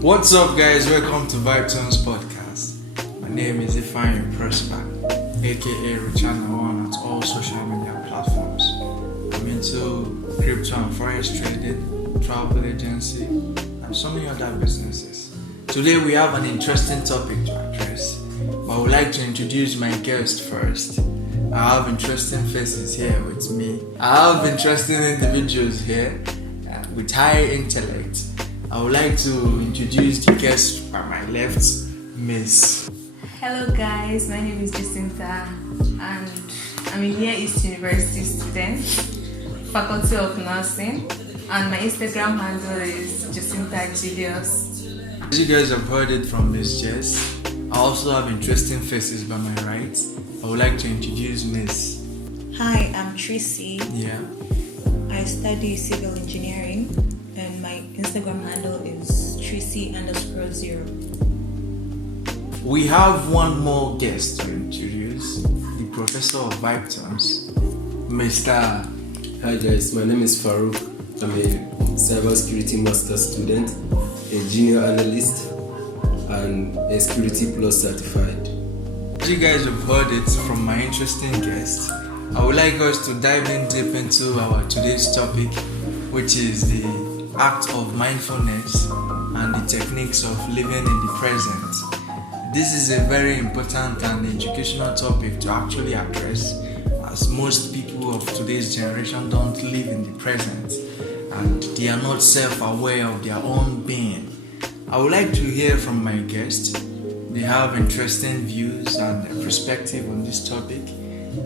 What's up, guys? Welcome to Part1's podcast. My name is Ifeanyi Prosper, aka Richness on all social media platforms. I'm into crypto and forex trading, travel agency, and so many other businesses. Today we have an interesting topic to address, but I would like to introduce my guest first. I have interesting faces here with me. I have interesting individuals here with high intellect. I would like to introduce the guest by my left, Miss. Hello guys, my name is Jacinta and I'm a Near East University student, Faculty of Nursing, and my Instagram handle is Jacinta Julius. As you guys have heard it from Miss Jess, I also have interesting faces by my right. I would like to introduce Miss. Hi, I'm Tracy. Yeah. I study civil engineering and my Instagram handle is Tracy_0. We have one more guest to introduce, the Professor of Part1, Mr. Hi guys, my name is Farouk. I'm a cybersecurity master student, a junior analyst, and a Security Plus certified. As you guys have heard it from my interesting guest, I would like us to dive in deep into our today's topic, which is the act of mindfulness and the techniques of living in the present. This is a very important and educational topic to actually address, as most people of today's generation don't live in the present and they are not self-aware of their own being. I would like to hear from my guest. They have interesting views and perspective on this topic.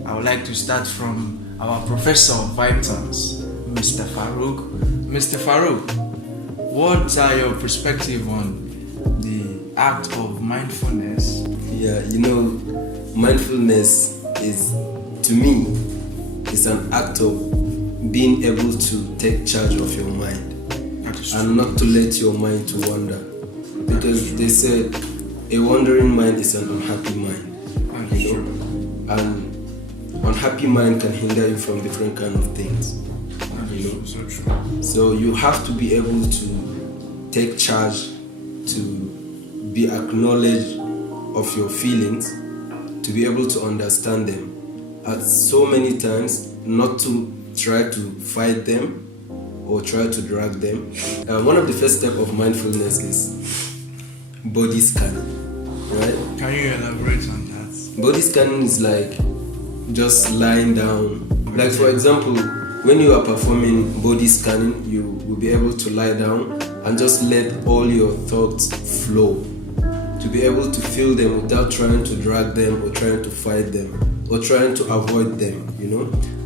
I would like to start from our Professor of Part1, Mr. Farouk. Mr. Farouk, what are your perspective on the act of mindfulness? Yeah, mindfulness is, to me, is an act of being able to take charge of your mind and not to let your mind to wander. Because they said a wandering mind is an unhappy mind. And unhappy mind can hinder you from different kind of things. So you have to be able to take charge, to be acknowledged of your feelings, to be able to understand them at so many times, not to try to fight them or try to drag them. One of the first steps of mindfulness is body scanning, right? Can you elaborate on that? Body scanning is like just lying down. Like for example, when you are performing body scanning, you will be able to lie down and just let all your thoughts flow, to be able to feel them without trying to drag them or trying to fight them or trying to avoid them,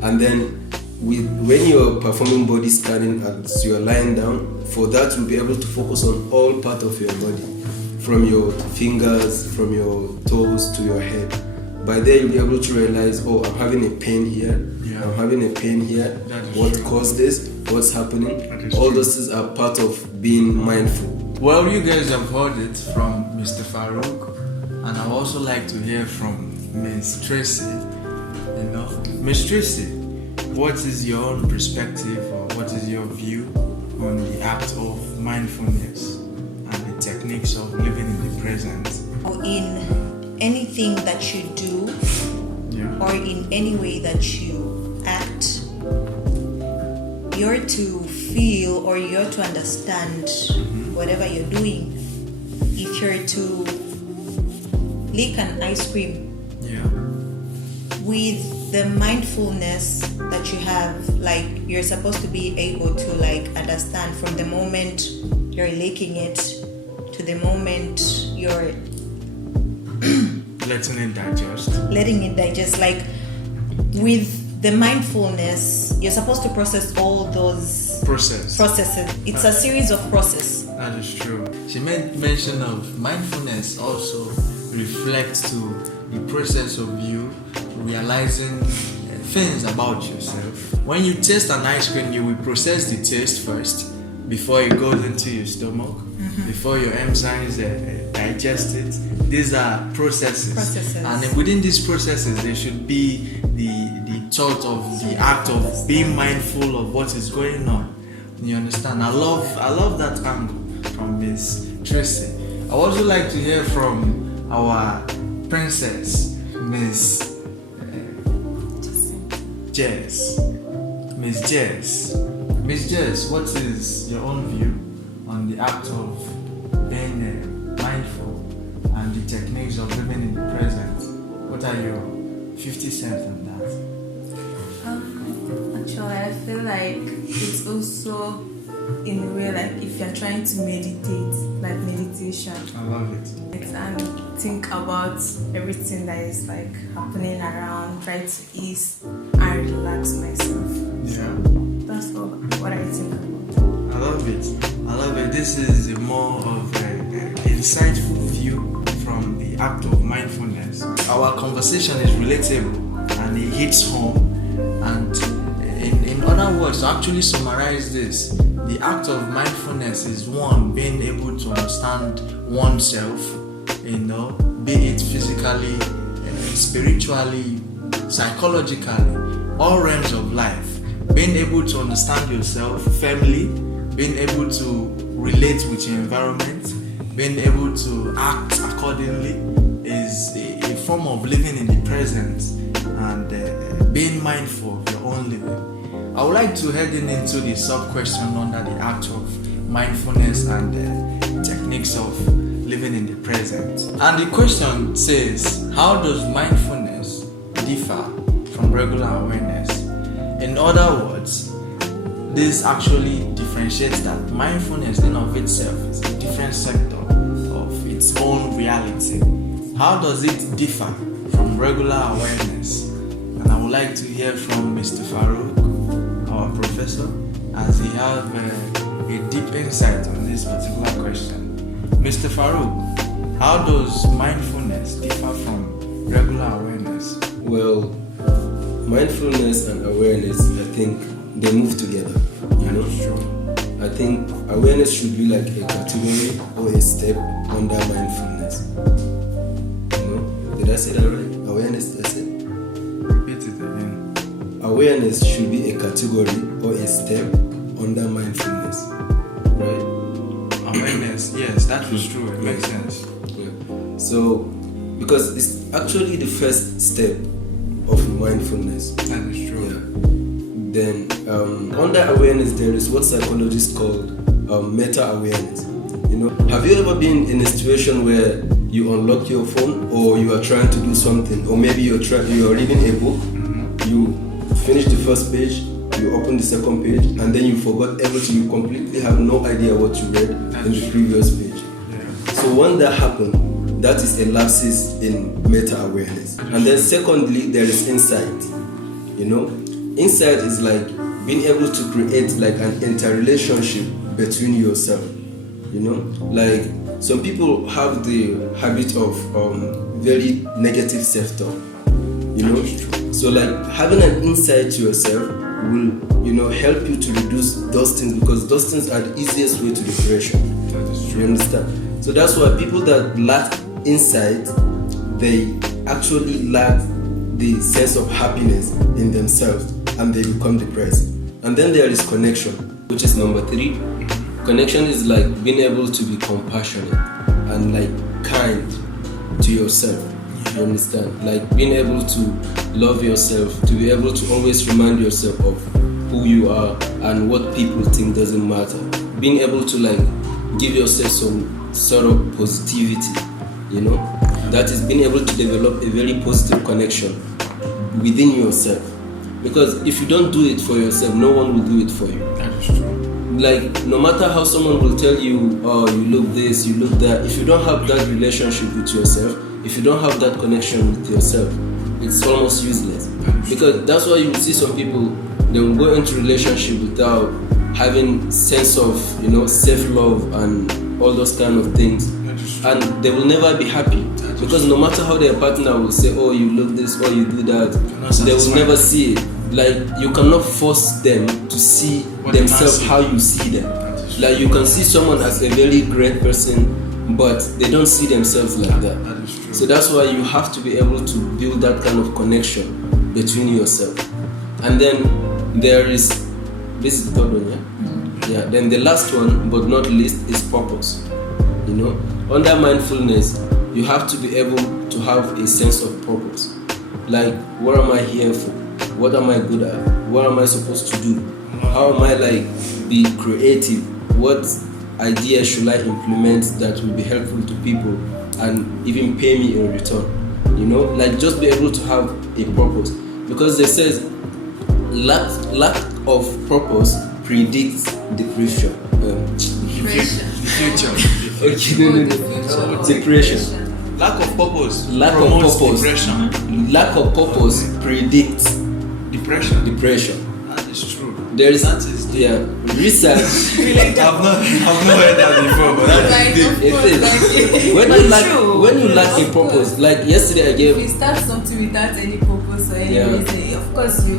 And then when you are performing body scanning as you are lying down, for that you'll be able to focus on all parts of your body, from your fingers, from your toes to your head. By there you'll be able to realize, I'm having a pain here, I'm having a pain here, what caused this, what's happening. All those things are part of being mindful. Well, you guys have heard it from Mr. Farouk, and I'd also like to hear from Miss Tracy. Miss Tracy, what is your own perspective or what is your view on the act of mindfulness and the techniques of living in the present? In anything that you do or in any way that you act, you're to feel or you're to understand whatever you're doing. If you're to lick an ice cream, with the mindfulness that you have, like you're supposed to be able to understand from the moment you're licking it to the moment you're letting it digest. Like with the mindfulness, you're supposed to process all those processes. It's a series of processes. That is true. She made mention of mindfulness also reflects to the process of you realizing things about yourself. When you taste an ice cream, you will process the taste first before it goes into your stomach, before your enzymes digest it. These are processes. And within these processes, there should be the thought of the act of being mindful of what is going on. You understand? I love that angle. from Miss Tracy. I would also like to hear from our princess, Miss Jess. Miss Jess. Miss Jess, what is your own view on the act of being mindful and the techniques of living in the present? What are your 50 cents on that? Actually, I feel like it's also in a way like if you're trying to meditate, like meditation. I love it. And think about everything that is like happening around, try to ease and relax myself. Yeah. That's what I think about. I love it. This is a more of an insightful view from the act of mindfulness. Our conversation is relatable and it hits home. And in other words, to actually summarize this, the act of mindfulness is one, being able to understand oneself, be it physically, spiritually, psychologically, all realms of life. Being able to understand yourself firmly, being able to relate with your environment, being able to act accordingly is a form of living in the present and being mindful of your own living. I would like to head into the sub-question under the act of mindfulness and techniques of living in the present. And the question says, how does mindfulness differ from regular awareness? In other words, this actually differentiates that mindfulness in of itself is a different sector of its own reality. How does it differ from regular awareness? And I would like to hear from Mr. Farouk, our professor, as he has a deep insight on this particular question. Mr. Farouk, how does mindfulness differ from regular awareness? Well, mindfulness and awareness, I think they move together. Sure. I think awareness should be like a category or a step under mindfulness. Did I say that right? Awareness, did I say? Repeat it again. Awareness should be a category or a step under mindfulness, right? Awareness, yes, that was true. It makes sense. Yeah. So, because it's actually the first step of mindfulness. That is true. Yeah. Then under awareness there is what psychologists call meta-awareness. Have you ever been in a situation where you unlock your phone or you are trying to do something, or maybe you're reading a book, you finish the first page, you open the second page, and then you forgot everything, you completely have no idea what you read in the previous page. Yeah. So when that happens, that is a lapses in meta-awareness. And then secondly, there is insight. Insight is like being able to create like an interrelationship between yourself. Like some people have the habit of very negative self-talk. So like having an insight to yourself will help you to reduce those things, because those things are the easiest way to depression. That is true. You understand? So that's why people that lack insight, they actually lack the sense of happiness in themselves and they become depressed. And then there is connection, which is number 3. Connection is like being able to be compassionate and like kind to yourself. You understand? Like being able to love yourself, to be able to always remind yourself of who you are and what people think doesn't matter. Being able to like give yourself some sort of positivity, that is being able to develop a very positive connection within yourself. Because if you don't do it for yourself, no one will do it for you. That is true. Like no matter how someone will tell you, oh, you look this, you look that, if you don't have that relationship with yourself, if you don't have that connection with yourself, it's almost useless. Because that's why you will see some people, they will go into relationship without having sense of self-love and all those kind of things, and they will never be happy. Because no matter how their partner will say, oh, you look this or you do that, they will never see it. Like you cannot force them to see themselves how you see them. Like you can see someone as a very great person, but they don't see themselves like that. So that's why you have to be able to build that kind of connection between yourself. And then there is, this is the third one, yeah? Yeah. Then the last one, but not least, is purpose. You know, under mindfulness, you have to be able to have a sense of purpose. Like, what am I here for? What am I good at? What am I supposed to do? How am I be creative? What idea should I implement that will be helpful to people and even pay me in return? You know, just be able to have a purpose. Because they says lack of purpose predicts depression. Depression. Lack of purpose. Depression. Lack of purpose predicts depression. That is true. Research. I've not heard that before, but that is deep. It is. When you lack a purpose, like yesterday I gave. If you start something without any purpose or any reason, of course you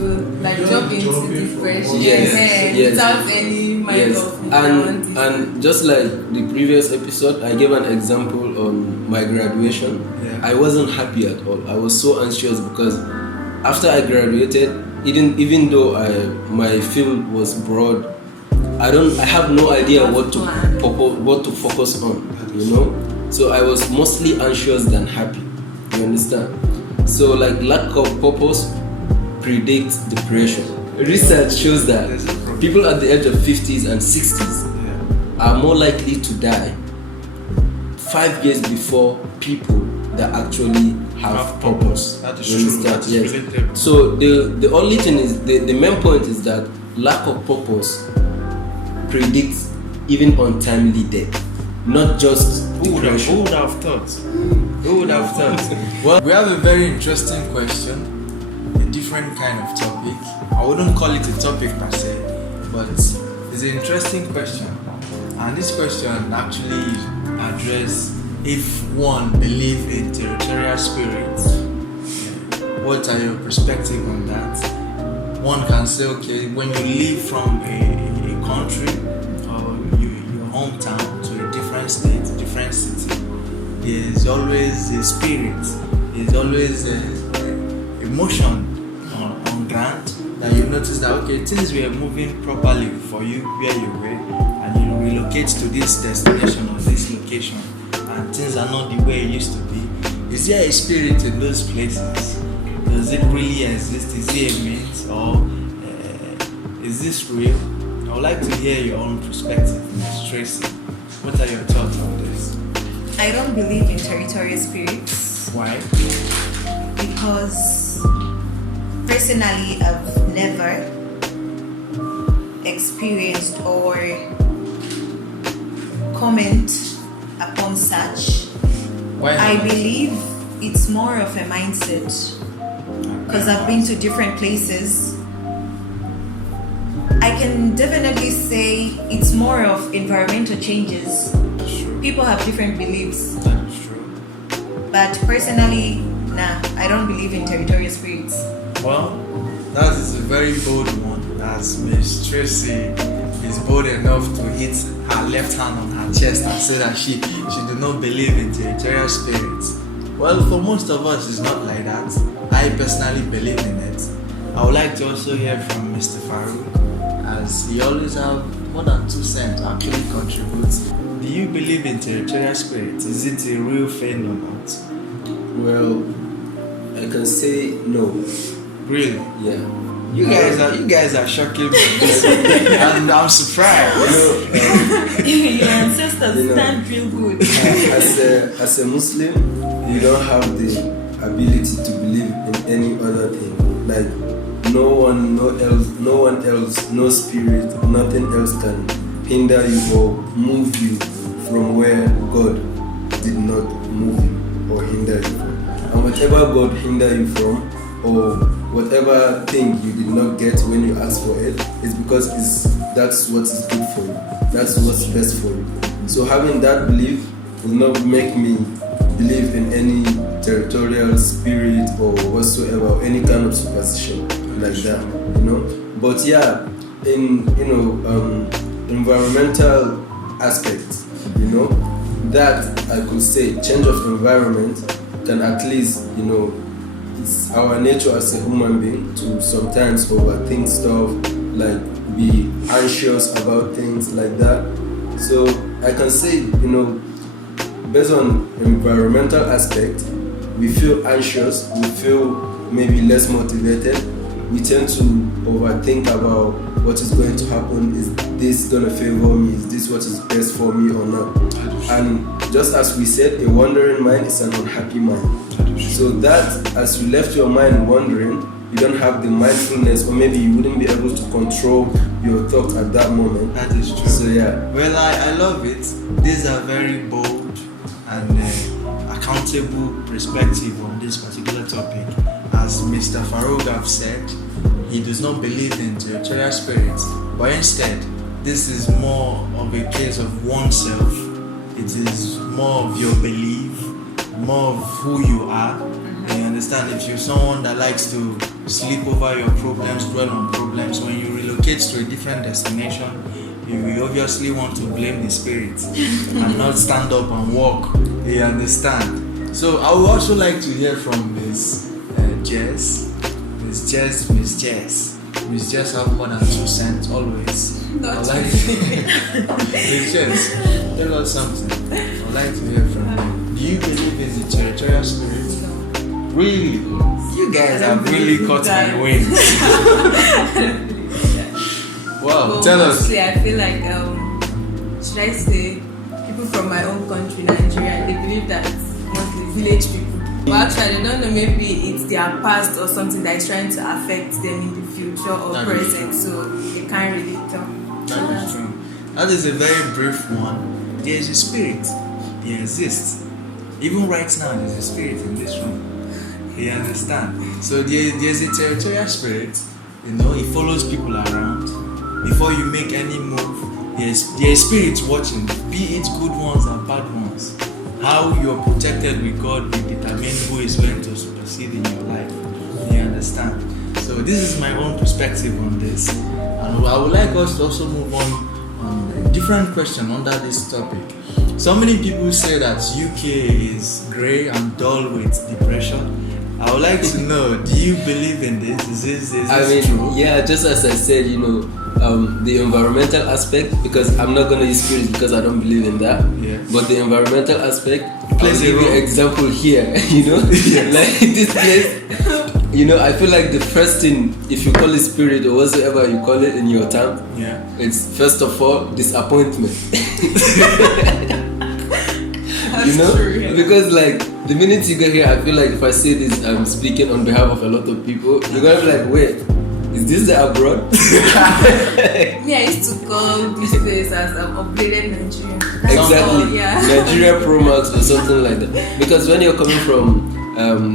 jump into depression. Yes. Without any mind of and just like the previous episode, I gave an example on my graduation. Yeah. I wasn't happy at all. I was so anxious because after I graduated, even though my field was broad, I have no idea what to focus on, you know. So I was mostly anxious than happy. You understand? So lack of purpose predicts depression. Research shows that people at the age of 50s and 60s are more likely to die 5 years before people that actually have purpose. That is true. That is relative. So the only thing is the main point is that lack of purpose predicts even untimely death, not just depression. Who would have thought? Well, we have a very interesting question, a different kind of topic. I wouldn't call it a topic per se, but it's an interesting question. And this question actually addresses if one believes in territorial spirits. What are your perspective on that? One can say, okay, when you leave from a country or your hometown to a different state, different city, there's always a spirit, there's always a emotion on ground that you notice that, okay, things were moving properly for you where you were, and you relocate to this destination or this location, and things are not the way it used to be. Is there a spirit in those places? Does it really exist? Is it a myth, or is this real? I would like to hear your own perspective, Ms. Tracy. What are your thoughts on this? I don't believe in territorial spirits. Why? Because personally, I've never experienced or comment upon such. Why not? I believe it's more of a mindset. Because I've been to different places. I can definitely say it's more of environmental changes. True. People have different beliefs. That is true. But personally, nah, I don't believe in territorial spirits. Well, that is a very bold one, as Ms. Tracy is bold enough to hit her left hand on her chest and say that she do not believe in territorial spirits. Well, for most of us, it's not like that. I personally believe in it. I would like to also hear from Mr. Farouk, as he always have more than 2 cents to actually contribute. Do you believe in territorial spirits? Is it a real thing or not? Well, I can say no. Really? Yeah. You guys are shocking me. And I'm surprised. Your ancestors stand real good. As a Muslim, you don't have the ability to believe in any other thing. Like no one else, no spirit, nothing else can hinder you or move you from where God did not move you or hinder you from. And whatever God hinder you from, or whatever thing you did not get when you asked for it, is because that's what is good for you. That's what's best for you. So having that belief will not make me believe in any territorial spirit or whatsoever, or any kind of superstition like that, you know. But yeah, in environmental aspects, you know, that I could say change of environment can at least, you know, it's our nature as a human being to sometimes overthink stuff, like be anxious about things like that. So I can say, based on environmental aspect, we feel anxious, we feel maybe less motivated, we tend to overthink about what is going to happen. Is this going to favor me? Is this what is best for me or not? And just as we said, a wandering mind is an unhappy mind. So that, as you left your mind wandering, you don't have the mindfulness, or maybe you wouldn't be able to control your thoughts at that moment. That is true. So yeah. Well, I love it. These are very bold and accountable perspective on this particular topic. As Mr. Farouk have said, he does not believe in territorial spirits, but instead, this is more of a case of oneself. It is more of your belief, more of who you are. You understand? If you're someone that likes to sleep over your problems, dwell on problems, when you relocate to a different destination, you will obviously want to blame the spirits and not stand up and walk. You understand? So I would also like to hear from Miss Jess. Miss Jess. Miss Jess have more than 2 cents always. Not like Miss Jess, tell us something. I'd like to hear from you. Do you believe in the territorial spirit? Really? You guys have really caught my wings. Wow, well, tell us. Mostly, I feel like, should I say, people from my own country, Nigeria, they believe that mostly village people. But actually, I don't know, maybe it's their past or something that is trying to affect them in the future or That present, so they can't really tell. That is true. That is a very brief one. There is a spirit. He exists. Even right now, there's a spirit in this room. You understand? So there's a territorial spirit. It follows people around. Before you make any move, there's spirits watching. Be it good ones and bad ones. How you're protected with God will determine who is going to supersede in your life. You understand? So this is my own perspective on this. And I would like us to also move on a different question under this topic. So many people say that UK is grey and dull with depression. I would like to know, do you believe in this? Is this true? Yeah, just as I said, the environmental aspect, because I'm not going to use spirits because I don't believe in that. Yeah. But the environmental aspect, I'll Plays give a you role. an example here, Yes. like this place, I feel like the first thing, if you call it spirit or whatsoever you call it in your town, it's first of all, disappointment. True. Because like the minute you get here, I feel like if I say this, I'm speaking on behalf of a lot of people. You're gonna be like, wait, is this the abroad? Me, I used to call this place as upgraded Nigeria. Exactly. Yeah. Nigeria Pro Max or something like that. Because when you're coming from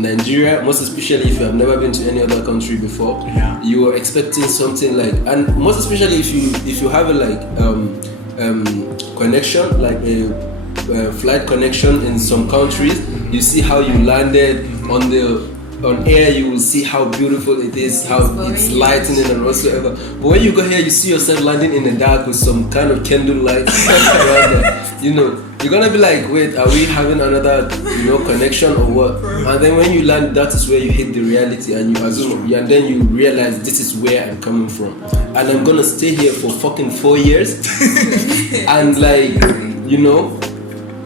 Nigeria, most especially if you have never been to any other country before, you are expecting something like, and most especially if you have a connection, like a flight connection in some countries, you see how you landed on air, you will see how beautiful it is, how it's lightening and whatsoever. But when you go here, you see yourself landing in the dark with some kind of candle light around there. You're gonna be like, wait, are we having another connection or what? And then when you land, that is where you hit the reality and you assume, and then you realize this is where I'm coming from, and I'm gonna stay here for fucking 4 years. And like,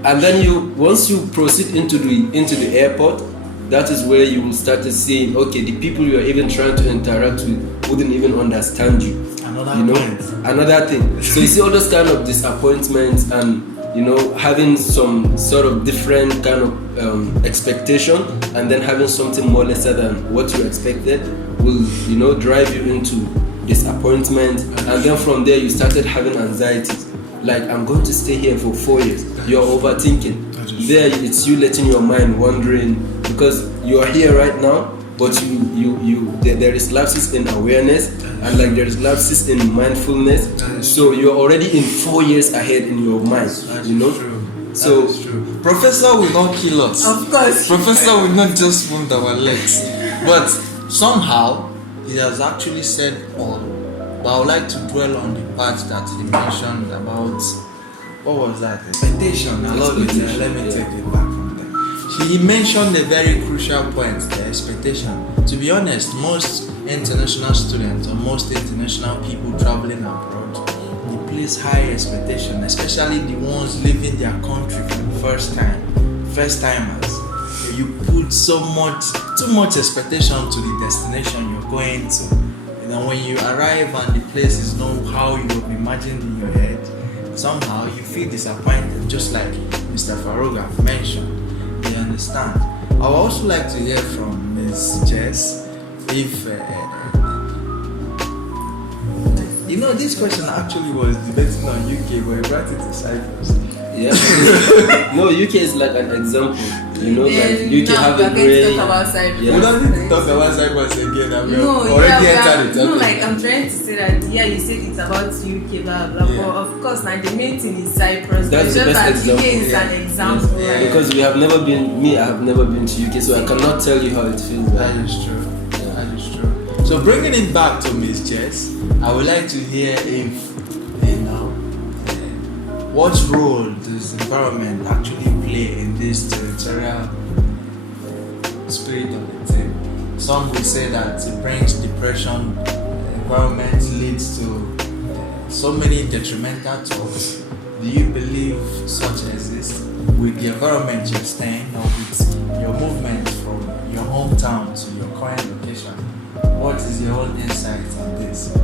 and then once you proceed into the airport, that is where you will start to see, okay, the people you are even trying to interact with wouldn't even understand you. Another thing. So you see all those kind of disappointments and having some sort of different kind of expectation, and then having something more lesser than what you expected will drive you into disappointment, and then from there you started having anxiety. Like, I'm going to stay here for 4 years. You're overthinking. There, it's you letting your mind wandering, because you are here right now, but there is lapses in awareness, and like there is lapses in mindfulness. So you're already in 4 years ahead in your mind. True. So that is true. Professor will not kill us. Of course. Professor will not just wound our legs. But somehow he has actually said all. But I would like to dwell on the part that he mentioned about, what was that? Expectation. I love it. Let me take it back from there. He mentioned a very crucial point, the expectation. To be honest, most international students or most international people traveling abroad, they place high expectation, especially the ones leaving their country for the first timers. You put too much expectation to the destination you're going to. And then when you arrive and the place is not how you have imagined in your head, somehow you feel disappointed, just like Mr. Farouk have mentioned. You understand? I would also like to hear from Ms. Jess if this question actually was debating on UK, but we brought it to Cyprus. Yeah. No, UK is like an example. Like UK have a great. Talk about Cyprus. We don't need to talk about Cyprus again. I'm trying to say that. Yeah, you said it's about UK, blah blah. Yeah. But of course, now the main thing is Cyprus. That's the best example. UK is an example. Yeah. Because I have never been to UK, so I cannot tell you how it feels. That is true. That is true. So bringing it back to Miss Jess, I would like to hear if what role does environment actually play in this territorial spirit of the thing? Some will say that it brings depression. Environment leads to so many detrimental thoughts. Do you believe such exists with the environment you're staying, or with your movement from your hometown to your current location? What is your own insight on this?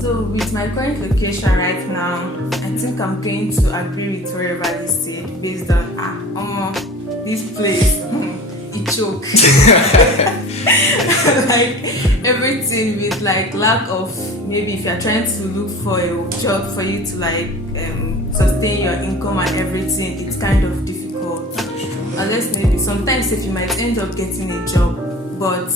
So with my current location right now, I think I'm going to agree with what everybody said based on this place, it choke. Like everything with like lack of, maybe if you're trying to look for a job for you to like sustain your income and everything, it's kind of difficult. Unless maybe sometimes if you might end up getting a job, but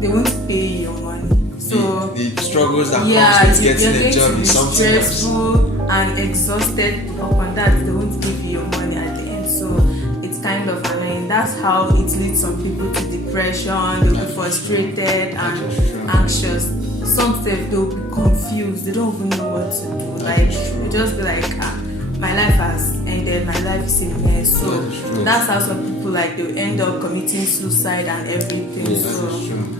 they won't pay your money. So the struggles that comes with getting a job is something stressful and exhausted. Upon that, they won't give you your money at the end. So it's kind of annoying. That's how it leads some people to depression. They'll be frustrated and anxious. Some self they'll be confused. They don't even know what to do. Like they'll just be like, my life has ended. My life is in a mess. So that's how some people they'll end up committing suicide and everything.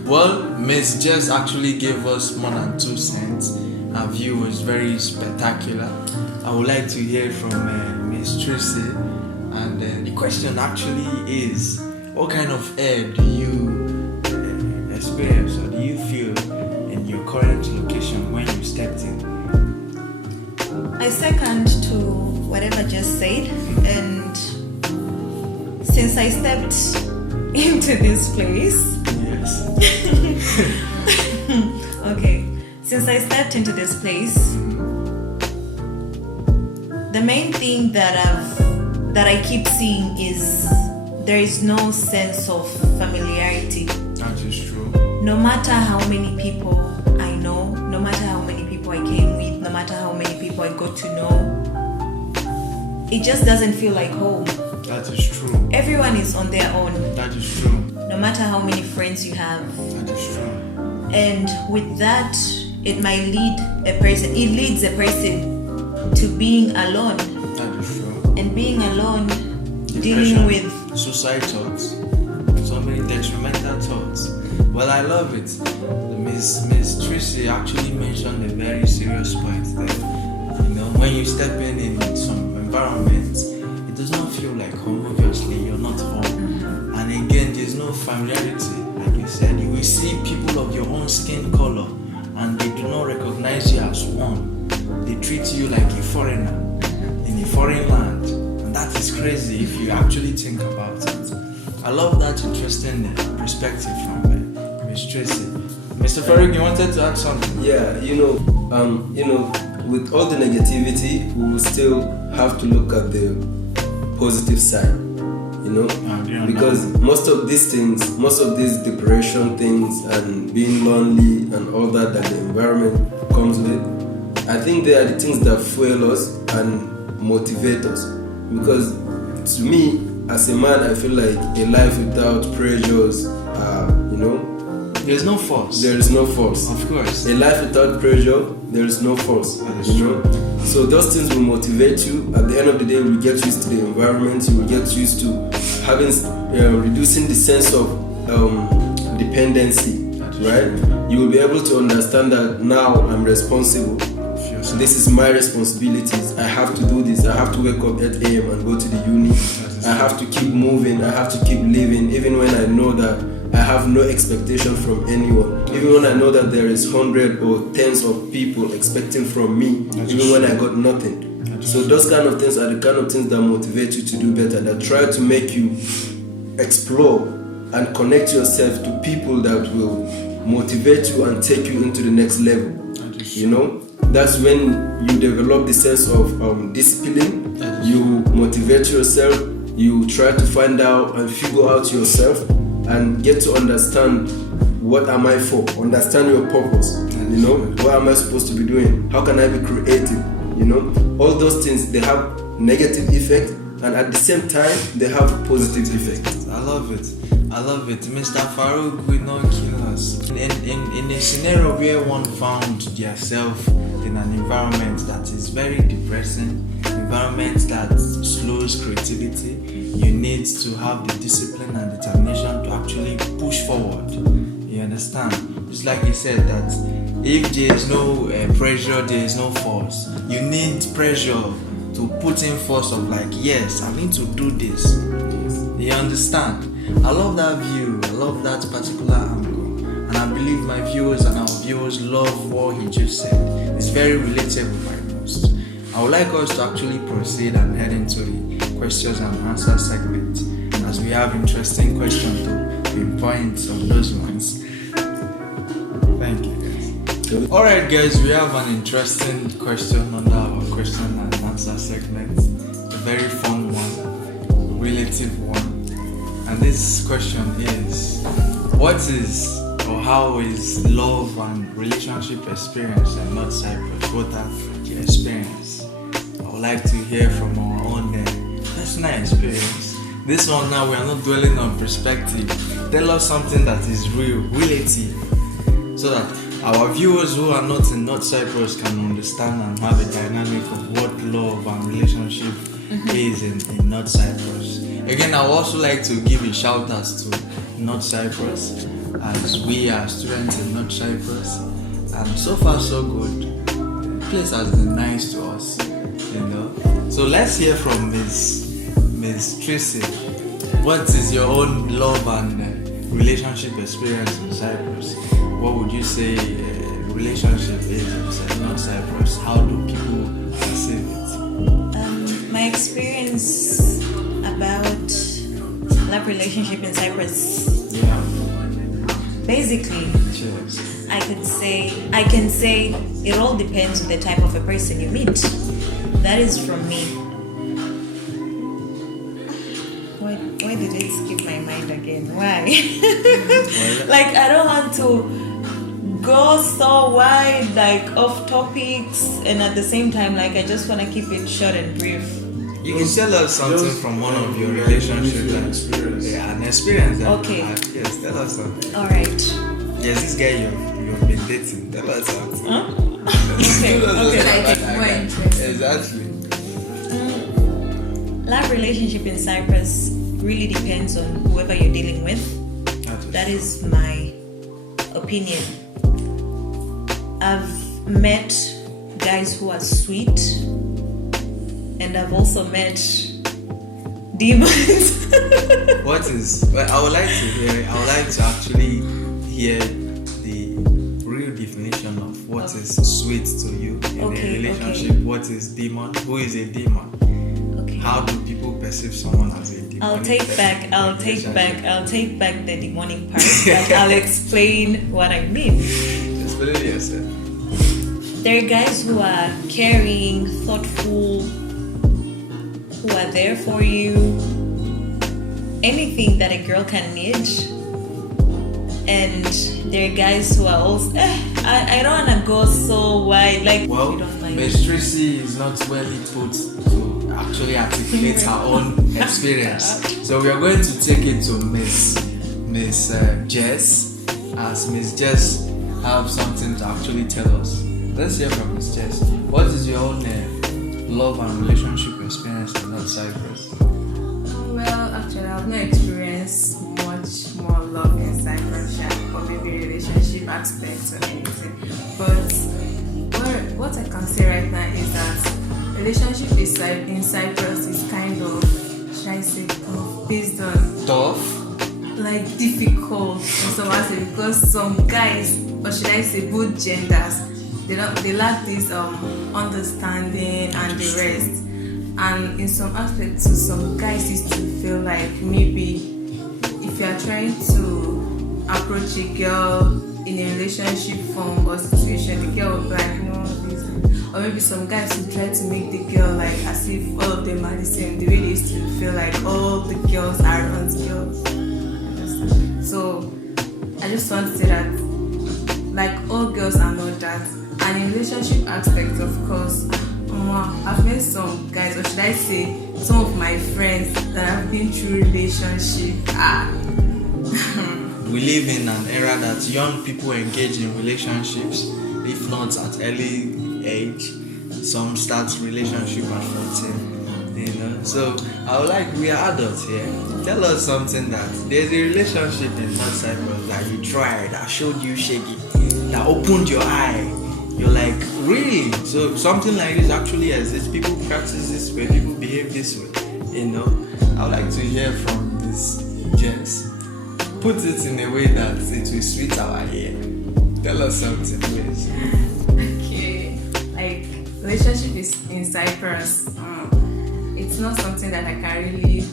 Well, Miss Jess actually gave us more than 2 cents. Her view was very spectacular. I would like to hear from Miss Tracy. And the question actually is, what kind of air do you experience or do you feel in your current location when you stepped in? I second to whatever just said, and since I stepped into this place, yes. Okay, since I stepped into this place, the main thing that I keep seeing is there is no sense of familiarity. That is true. No matter how many people I know, no matter how many people I came with, no matter how many people I got to know, it just doesn't feel like home. That is true. Everyone is on their own. That is true. No matter how many friends you have. That is true. And with that, it leads a person to being alone. That is true. And being alone, Depression, dealing with suicide thoughts, so many detrimental thoughts. Well, I love it. Miss Tracy actually mentioned a very serious point there. When you step in some environments, it does not feel like home. Obviously, you're not home. And again, there's no familiarity. Like you said, you will see people of your own skin color, and they do not recognize you as one. They treat you like a foreigner in a foreign land, and that is crazy if you actually think about it. I love that interesting perspective from Miss Tracy. Mr. Farouk, you wanted to add something? Yeah, with all the negativity, we will still have to look at the positive side, because most of these depression things and being lonely and all that the environment comes with, I think they are the things that fuel us and motivate us. Because to me, as a man, I feel like a life without pressures, there's no force. There is no force. Of course. A life without pressure, there is no force. That is true. So those things will motivate you. At the end of the day, you will get used to the environment. You will get used to having reducing the sense of dependency. right? You will be able to understand that now I'm responsible. This is my responsibilities. I have to do this. I have to wake up at 8 a.m. and go to the uni. I have to keep moving. I have to keep living, even when I know that I have no expectation from anyone. Even when I know that there is hundreds or tens of people expecting from me, even when I got nothing. So those kind of things are the kind of things that motivate you to do better, that try to make you explore and connect yourself to people that will motivate you and take you into the next level. You know, that's when you develop the sense of discipline. You motivate yourself. You try to find out and figure out yourself and get to understand what am I for. Understand your purpose. You know, what am I supposed to be doing? How can I be creative? You know, all those things, they have negative effect, and at the same time they have positive effect. I love it. Mr. Farouk will not kill us. In a scenario where one found yourself in an environment that is very depressing, environment that slows creativity, you need to have the discipline and determination to actually push forward. You understand? Just like you said, that if there is no pressure, there is no force. You need pressure to put in force of like, yes, I need to do this. You understand? I love that view. I love that particular angle, and I believe my viewers and our viewers love what he just said. It's very relatable by most. I would like us to actually proceed and head into the questions and answer segment, as we have interesting questions to pinpoint on those ones. Thank you, guys. Alright, guys, we have an interesting question under our question and answer segment. A very fun one, a relative one. And this question is, what is or how is love and relationship experience in North Cyprus? What have you experienced? I would like to hear from our own personal experience. This one now, we are not dwelling on perspective. Tell us something that is real, relative, so that our viewers who are not in North Cyprus can understand and have a dynamic of what love and relationship is in North Cyprus. Again, I would also like to give a shout out to North Cyprus, as we are students in North Cyprus, and so far so good. The place has been nice to us, you know. So let's hear from Miss Tracy. What is your own love and relationship experience in Cyprus? What would you say relationship is in North Cyprus? How do people perceive it? My experience about love relationship in Cyprus. Yeah. Basically, Cheers. I can say it all depends on the type of a person you meet. That is from me. Why did it skip my mind again? Why? Like, I don't want to go so wide, like off topics, and at the same time, like, I just want to keep it short and brief. You can tell us something from one of your relationships. Yeah, an experience. Okay. Yes, tell us something. Alright. Yes, this guy you've been dating. Tell us something. Huh? Okay. Exactly. Love relationship in Cyprus really depends on whoever you're dealing with. That is my opinion. I've met guys who are sweet, and I've also met demons. What is? Well, I would like to hear. I would like to actually hear the real definition of what is sweet to you in a relationship. Okay. What is demon? Who is a demon? Okay. How do people perceive someone as a demon? I'll take back the demonic part, but I'll explain what I mean. Just believe yourself. There are guys who are caring, thoughtful, who are there for you. Anything that a girl can need. And there are guys who are also, I don't want to go so wide. Like, well, you don't mind. Miss Tracy is not well put to actually articulate her own experience. So we are going to take it to Miss Jess, as Miss Jess have something to actually tell us. Let's hear from Miss Jess. What is your own love and relationship experience in North Cyprus? Well, actually, I've not experienced much more love in Cyprus, or maybe relationship aspect or anything. But what I can say right now is that relationship in Cyprus is kind of, should I say, based on Tough. like difficult in some aspects, because some guys, or should I say both genders, they lack this understanding and the rest. And in some aspects too, some guys used to feel like maybe if you are trying to approach a girl in a relationship form or situation, the girl will be like, no, this. Or maybe some guys will try to make the girl like as if all of them are the same, the way they used to feel like all the girls are aunt girls. So I just want to say that like all girls are not that. And in relationship aspect, of course, I've met some guys, or should I say some of my friends that have been through relationship. We live in an era that young people engage in relationships, if not at early age. Some start relationship at 14, you know. So we are adults here. Tell us something that there's a relationship in North Cyprus that you tried, that showed you shaky, that opened your eye. You're like, really? So something like this actually exists. People practice this way, people behave this way, you know. I would like to hear from this Jess. Put it in a way that it will sweet our ear. Tell us something, please. Okay, like relationship is in Cyprus. It's not something that I can really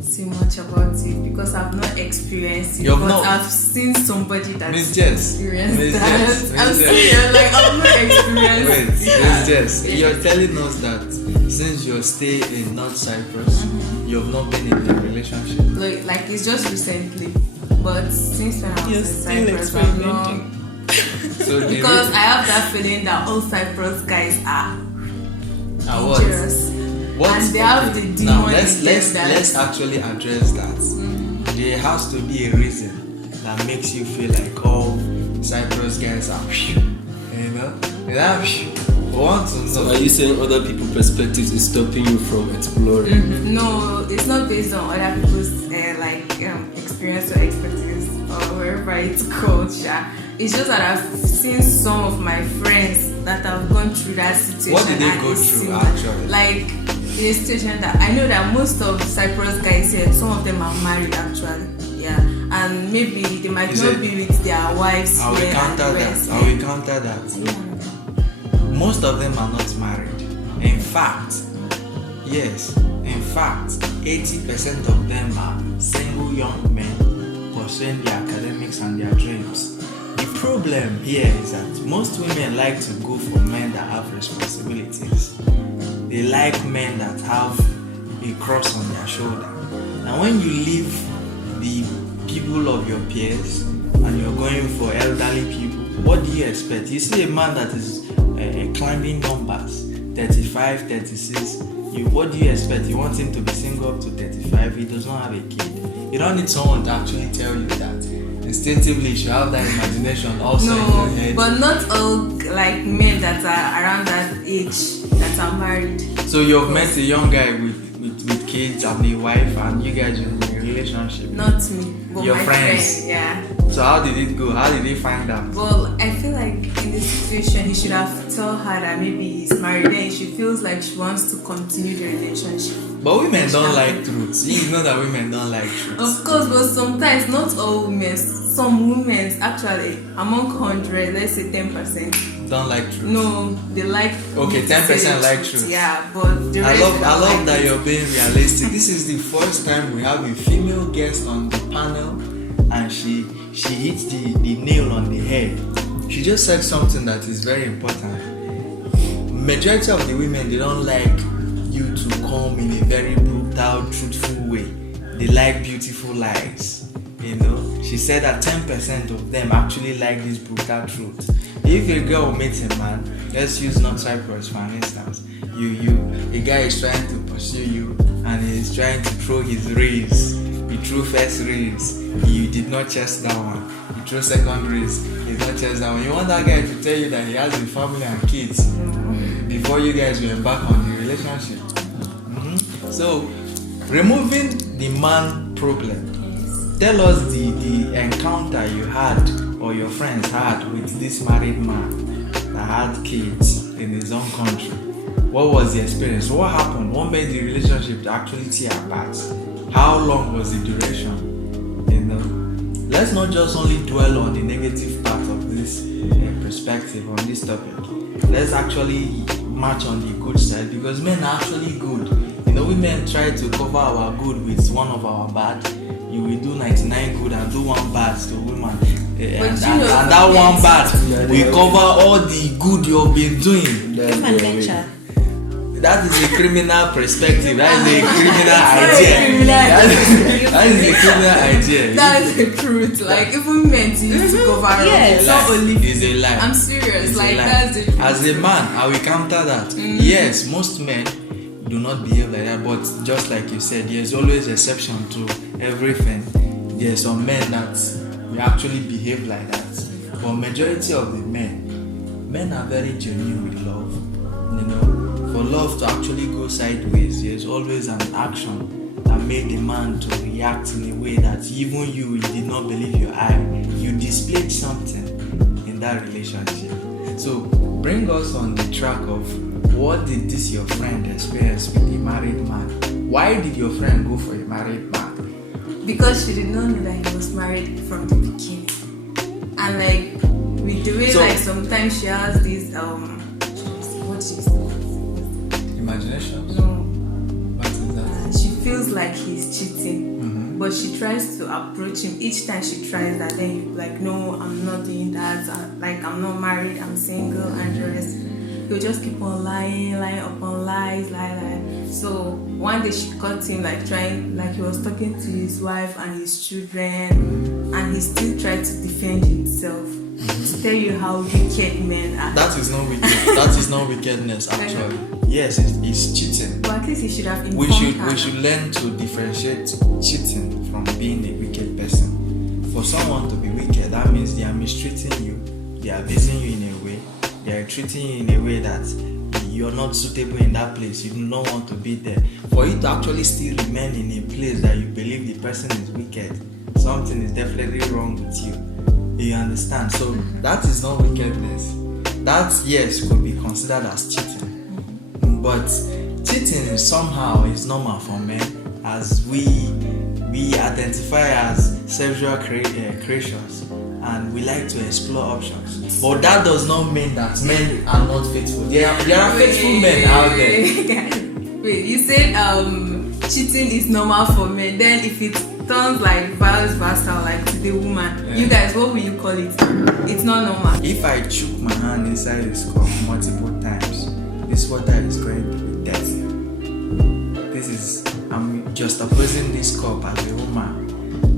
say much about it because I've not experienced it. I've seen somebody that experienced that. I'm serious, like I've not experienced. Wait, Miss Jess, you're telling us that since your stay in North Cyprus, you've not been in a relationship? Like it's just recently, but since when I was in Cyprus, I'm not. Because I have that feeling that all Cyprus guys are dangerous. And they have the demon. Now let's actually address that. There has to be a reason that makes you feel like all Cyprus guys are, you know, So are you saying other people's perspectives is stopping you from exploring? No, it's not based on other people's experience or expertise or wherever it's called. It's just that I've seen some of my friends that have gone through that situation. What did they go through actually? Like in a situation that I know that most of Cyprus guys here, some of them are married actually. Yeah. And maybe they might not be with their wives. I will counter that. Most of them are not married. In fact, 80% of them are single young men pursuing their academics and their dreams. The problem here is that most women like to go for men that have responsibilities. They like men that have a cross on their shoulder. And when you leave the people of your peers and you're going for elderly people, what do you expect? You see a man that is climbing numbers, 35, 36. What do you expect? You want him to be single up to 35. He does not have a kid. You don't need someone to actually tell you that. Instinctively, you should have that imagination also in your head. But not all like men that are around that age that are married. So you've met a young guy with kids and a wife, and you guys are in a relationship. Not me, but your my friends. friend, yeah. So how did it go? How did he find out? Well, I feel like in this situation, he should have told her that maybe he's married. Then she feels like she wants to continue the relationship. But women don't like truth. You know that women don't like truth. Of course, but sometimes not all women. Some women actually among 100, let's say 10%. Don't like truth. No, they like. Okay, 10% like truth. Yeah, but the rest I love like that you're being realistic. This is the first time we have a female guest on the panel, and she hits the nail on the head. She just said something that is very important. Majority of the women, they don't like you to come in a very brutal, truthful way. They like beautiful lies. You know, she said that 10% of them actually like this brutal truth. If a girl meets a man, let's use North Cyprus for an instance. A guy is trying to pursue you and he's trying to throw his rays. He threw first rays, you did not chest that one. He threw second rays, he did not chest that one. You want that guy to tell you that he has a family and kids before you guys will embark on the relationship. So, removing the man problem. Tell us the encounter you had or your friends had with this married man that had kids in his own country? What was the experience? What happened? What made the relationship to actually tear apart? How long was the duration? Let's not just only dwell on the negative part of this perspective on this topic. Let's actually match on the good side, because men are actually good. Women try to cover our good with one of our bad. You will do 99 good and do one bad to women. And that one bad will cover all the good you've been doing. Human nature. That is a criminal perspective. That is a criminal idea. That is a criminal idea. That is the truth. Like, even men used to cover up. It's not only. It's a lie. I'm serious. It's like, that's the truth. As a man, I will counter that. Yes, most men do not behave like that, but just like you said, there's always exception to everything. There's some men that will actually behave like that. But majority of the men are very genuine with love. For love to actually go sideways, there's always an action that made the man to react in a way that even you did not believe your eye. You displayed something in that relationship. So bring us on the track of what did this your friend experience with a married man? Why did your friend go for a married man? Because she did not know that he was married from the beginning. And like with the way like sometimes she has these what is imagination? No. What is that? She feels like he's cheating, but she tries to approach him. Each time she tries that, then he's like, no, I'm not doing that. I'm not married, I'm single, and the rest. He'll just keep on lying upon lies, lie. So one day she caught him he was talking to his wife and his children, and he still tried to defend himself. To tell you how wicked men are. That is not wicked. That is not wickedness, actually. Yes, it's cheating. But at least he should have informed We should learn to differentiate cheating from being a wicked person. For someone to be wicked, that means they are mistreating you, they are abusing you in a way, they are treating you in a way that you're not suitable in that place, you do not want to be there. For you to actually still remain in a place that you believe the person is wicked, something is definitely wrong with you. You understand? So that is not wickedness. That, yes, could be considered as cheating. But cheating somehow is normal for men, as we identify as sexual creatures and we like to explore options. But that does not mean that men are not faithful. There are faithful men out there. Wait, you said cheating is normal for men. Then if it turns like vice versa, like to the woman, you guys, what will you call it? It's not normal. If I chook my hand inside this cup multiple times, this water is going to be dirty. I'm just opposing this cup as a woman.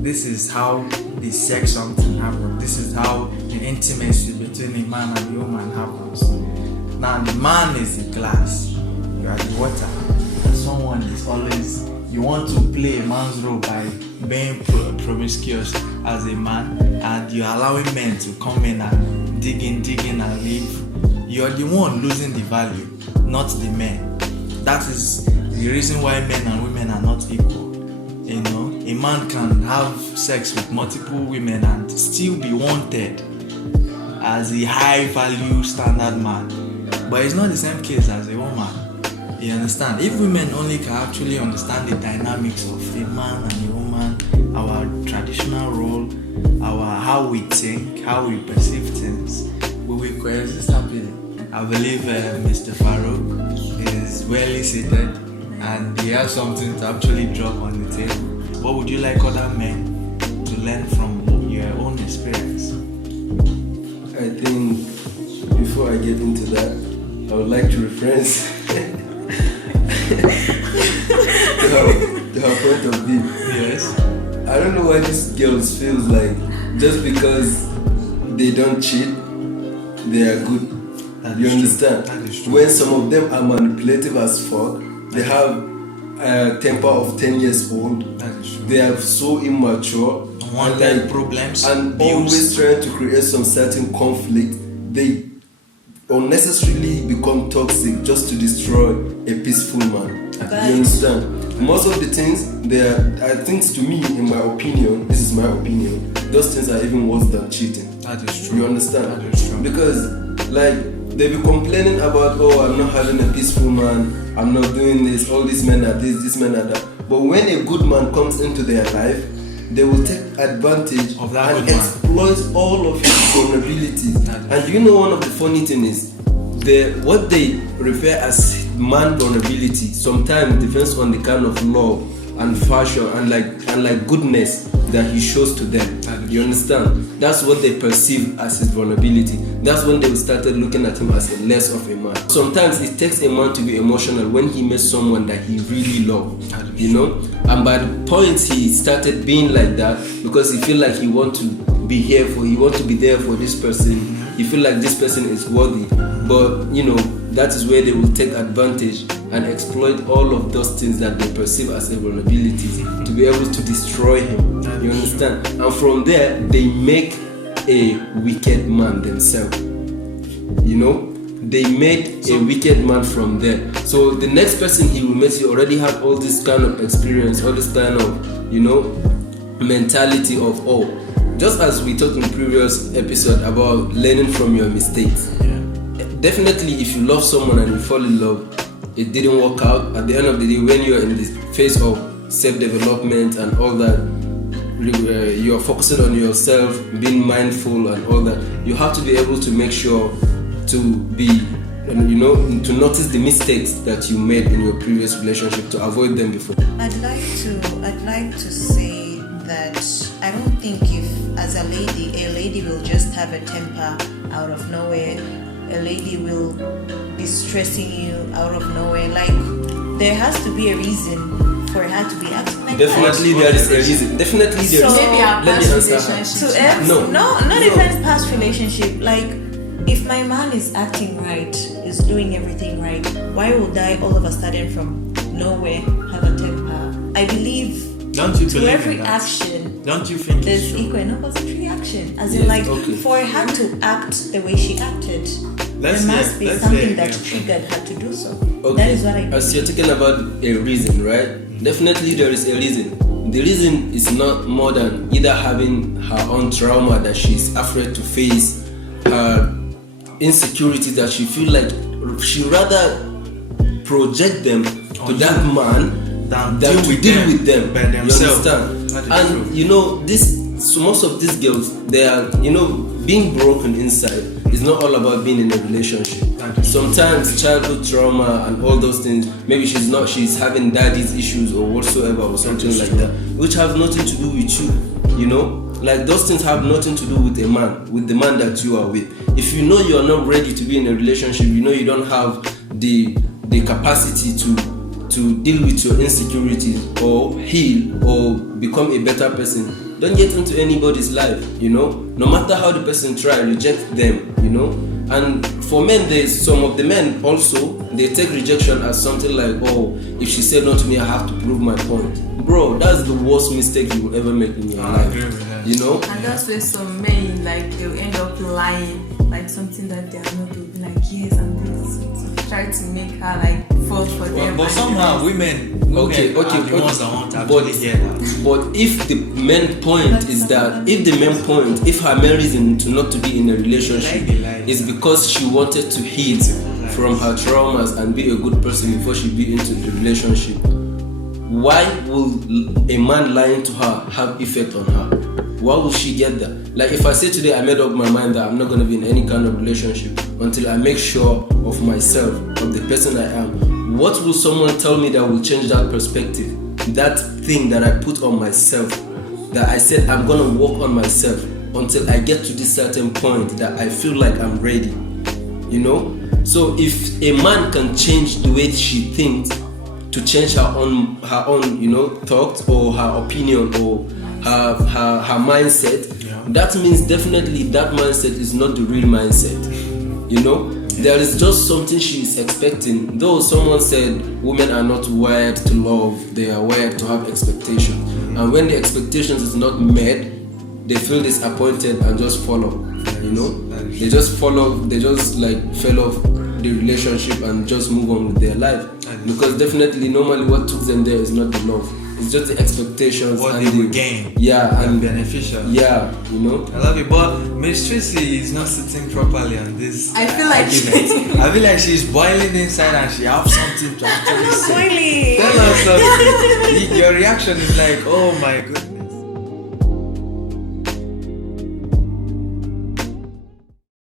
This is how the sex something happens. This is how the intimacy between a man and a woman happens. Now the man is the glass, you are the water. And someone is always, you want to play a man's role by being promiscuous as a man, and you're allowing men to come in and dig in and leave. You're the one losing the value, not the men. That is the reason why men and women are not equal. A man can have sex with multiple women and still be wanted as a high value standard man, but it's not the same case as a woman. You understand? If women only can actually understand the dynamics of a man and a woman, our traditional role, how we think, how we perceive things, we will coexist happily. I believe Mr. Farouk is well seated and he has something to actually drop on the table. What would you like other men to learn from your own experience? I think before I get into that, I would like to reference to her point of view. Yes. I don't know why these girls feel like just because they don't cheat, they are good. You understand? When some of them are manipulative as fuck, they have a temper of 10 years old. They are so immature and problems and always trying to create some certain conflict. They unnecessarily become toxic just to destroy a peaceful man. You understand? Most of the things I think to me, in my opinion, this is my opinion, those things are even worse than cheating. That is true. You understand? That is true. Because like they be complaining about, oh, I'm not having a peaceful man, I'm not doing this, all these men are this men are that. But when a good man comes into their life, they will take advantage of that and good man. exploit all of his vulnerabilities. And you know, one of the funny thing is, what they refer as man vulnerability sometimes depends on the kind of love and fashion and like goodness that he shows to them. You understand? That's what they perceive as his vulnerability. That's when they started looking at him as a less of a man. Sometimes it takes a man to be emotional when he meets someone that he really loves, you know. And by the point he started being like that, because he feel like he want to be there for this person. He feel like this person is worthy. But you know, that is where they will take advantage and exploit all of those things that they perceive as a vulnerability to be able to destroy him. You understand? And from there, they make a wicked man themselves. You know, they made a wicked man from there. So the next person he will meet, he already had all this kind of experience, all this kind of, you know, mentality of, oh, just as we talked in previous episode about learning from your mistakes. Definitely, if you love someone and you fall in love, it didn't work out. At the end of the day, when you're in this phase of self-development and all that, you're focusing on yourself, being mindful and all that. You have to be able to make sure to be, you know, to notice the mistakes that you made in your previous relationship to avoid them before. I'd like to say that I don't think if, as a lady will just have a temper out of nowhere. A lady will be stressing you out of nowhere. Like, there has to be a reason for her to be acting like Definitely that. There is a reason. Definitely there is. Maybe our Let me past answer her. relationship. Not even past relationship. Like, if my man is acting right, is doing everything right, why would I all of a sudden from nowhere have a temper? I believe Don't you to believe every in that? action, Don't you think there's it's true? equal and opposite reaction. As Yes, in, like, okay. for her to act the way she acted, there must be let's something hear that it. triggered her to do so. Okay. That is what I As you're believe. talking about a reason, right? Definitely there is a reason. The reason is not more than either having her own trauma that she's afraid to face, her insecurity that she feel like she rather project them to that man than to deal with them by themselves. You understand? That is And true. you know, so most of these girls, they are, you know, being broken inside is not all about being in a relationship. Sometimes childhood trauma and all those things, maybe she's having daddy's issues or whatsoever or something like that, which have nothing to do with you, you know? Like, those things have nothing to do with a man, with the man that you are with. If you know you're not ready to be in a relationship, you know you don't have the capacity to deal with your insecurities or heal or become a better person, don't get into anybody's life, you know. No matter how the person try, reject them, you know. And for men, there's some of the men also, they take rejection as something like, oh, if she said no to me, I have to prove my point. Bro, that's the worst mistake you will ever make in your life. agree with that. You know? And that's where some men, like, they'll end up lying, like something that they are not. They'll be like, yes, I'm this. To try to make her like fall for them. But and somehow women are the ones that want to actually hear that. But if the main point is that, if her main reason to not to be in a relationship is because she wanted to heal from her traumas and be a good person before she be into the relationship, why will a man lying to her have effect on her? Why will she get that? Like, if I say today I made up my mind that I'm not going to be in any kind of relationship until I make sure of myself, of the person I am, what will someone tell me that will change that perspective? That thing that I put on myself, that I said I'm going to work on myself until I get to this certain point that I feel like I'm ready, you know? So if a man can change the way she thinks to change her own, you know, thoughts or her opinion or her mindset, that means definitely that mindset is not the real mindset, you know. There is just something she is expecting. Though someone said women are not wired to love, they are wired to have expectations, and when the expectations is not met, they feel disappointed and just fall off, you know. They just fall off, they just like fell off the relationship and just move on with their life, because definitely normally what took them there is not the love. It's just the expectations what and they the will gain. Yeah, and and beneficial. yeah, you know. I love it, but Miss Tracy is not sitting properly on this. I feel like argument. I feel like she's boiling inside and she has something to actually say. boiling. Tell us something. Your reaction is like, oh my goodness.